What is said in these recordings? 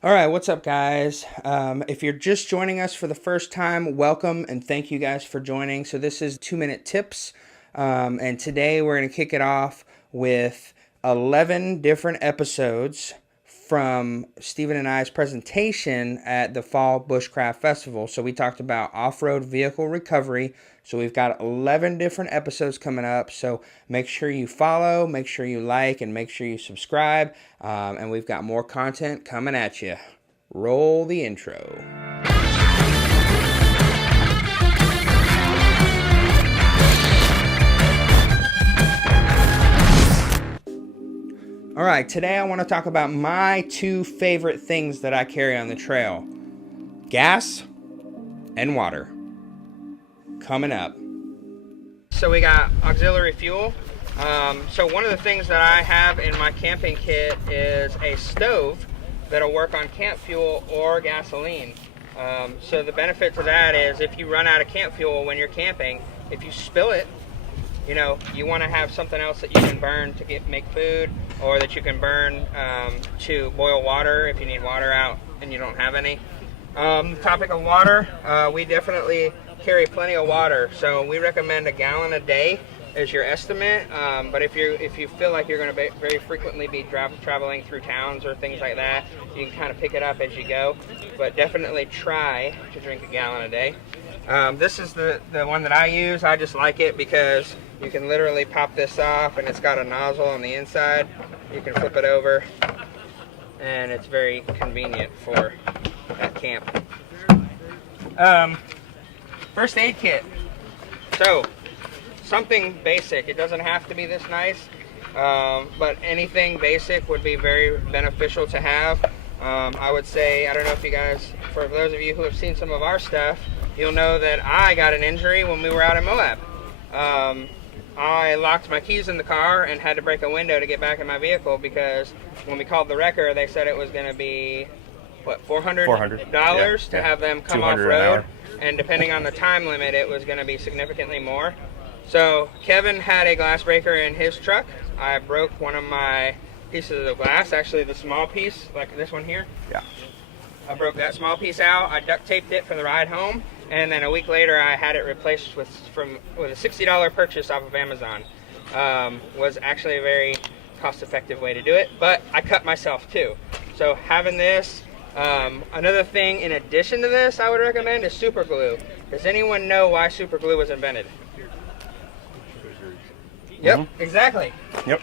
All right, what's up, guys? If you're just joining us for the first time, welcome and thank you guys for joining. So this is 2-minute tips, and today we're going to kick it off with 11 different episodes from Stephen and I's presentation at the Fall Bushcraft Festival. So we talked about off-road vehicle recovery. So we've got 11 different episodes coming up. So make sure you follow, make sure you like, and make sure you subscribe. And we've got more content coming at you. Roll the intro. All right, today I want to talk about my two favorite things that I carry on the trail. Gas and water. Coming up. So we got auxiliary fuel. So one of the things that I have in my camping kit is a stove that'll work on camp fuel or gasoline. So the benefit to that is if you run out of camp fuel when you're camping, if you spill it, you know, you want to have something else that you can burn to make food, or that you can burn to boil water if you need water out and you don't have any. The topic of water, we definitely carry plenty of water, so we recommend a gallon a day as your estimate. But if you feel like you're going to very frequently be traveling through towns or things like that, you can kind of pick it up as you go. But definitely try to drink a gallon a day. This is the one that I use. I just like it because you can literally pop this off and it's got a nozzle on the inside. You can flip it over and it's very convenient for at camp. First aid kit. So something basic. It doesn't have to be this nice, but anything basic would be very beneficial to have. I would say, I don't know if you guys, for those of you who have seen some of our stuff, you'll know that I got an injury when we were out in Moab. I locked my keys in the car and had to break a window to get back in my vehicle because when we called the wrecker, they said it was going to be, what, $400 to have them come off-road. And depending on the time limit, it was going to be significantly more. So Kevin had a glass breaker in his truck. I broke one of my pieces of glass, actually the small piece, like this one here. Yeah. I broke that small piece out. I duct taped it for the ride home, and then a week later I had it replaced with a $60 purchase off of Amazon. Was actually a very cost-effective way to do it, but I cut myself too. So having this, another thing in addition to this I would recommend is super glue. Does anyone know why super glue was invented? Yep, exactly. Yep.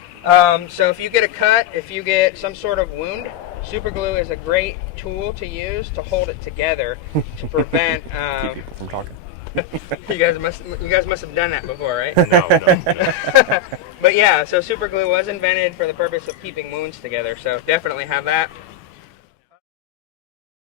So if you get a cut, if you get some sort of wound, super glue is a great tool to use to hold it together to prevent. Keep people from talking. You guys must have done that before, right? No. But yeah, so super glue was invented for the purpose of keeping wounds together. So definitely have that.